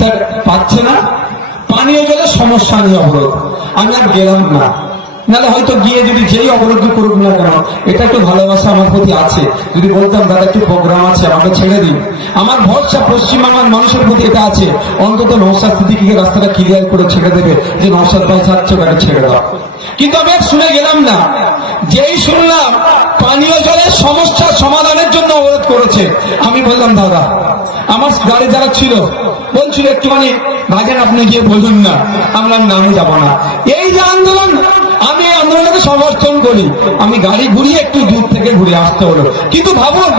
তার পাচ্ছে না পানীয় জলের সমস্যা নিয়ে অবরোধ। আমি আর গেলাম না। নাহলে হয়তো গিয়ে যদি যেই অবরোধ করুক না কেন, এটা একটু ভালোবাসা আমার প্রতি আছে। যদি বলতাম, দাদা, একটু প্রোগ্রাম আছে, আমাকে ছেড়ে দিন। আমার ভরসা পশ্চিমবাংলার মানুষের প্রতি এটা আছে। অন্তত নৌসাদ সিদ্দিকিকে রাস্তাটা ক্লিয়ার করে ছেড়ে দেবে যে নৌসাদ ভাই যাচ্ছে ওটাকে ছেড়ে দাও কিন্তু আমি শুনে গেলাম না। যেই শুনলাম, পানীয় জলের সমস্যা সমাধানের জন্য অবরোধ করেছে। আমি বললাম, দাদা আমার গাড়ি যারা ছিল, বলছিল, একটুখানি ভাগেন, আপনি গিয়ে বলুন না, আমরা নামে যাব না। এই যে আন্দোলন, আমি আন্দোলনকে সমর্থন করি। আমি গাড়ি ঘুরিয়ে একটু দূর থেকে ঘুরে আসতে হলো। কিন্তু ভাবুন,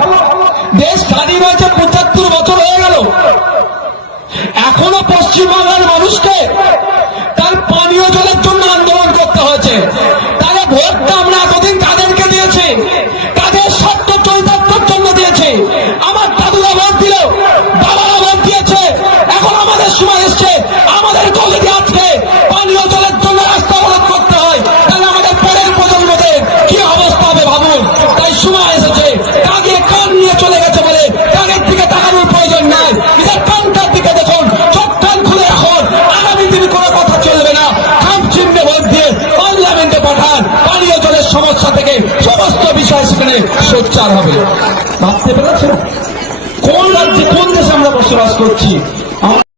দেশ স্বাধীন হয়েছে পঁচাত্তর বছর হয়ে গেল। এখনও পশ্চিমবাংলার মানুষকে তার পানীয় জলের জন্য আন্দোলন করতে হয়েছে। তাহলে ভোটটা থেকে সমস্ত বিষয় সেখানে সোচ্চার হবে। ভাবতে পেরেছেন কোন রাজ্যে, কোন দেশে আমরা বসবাস করছি?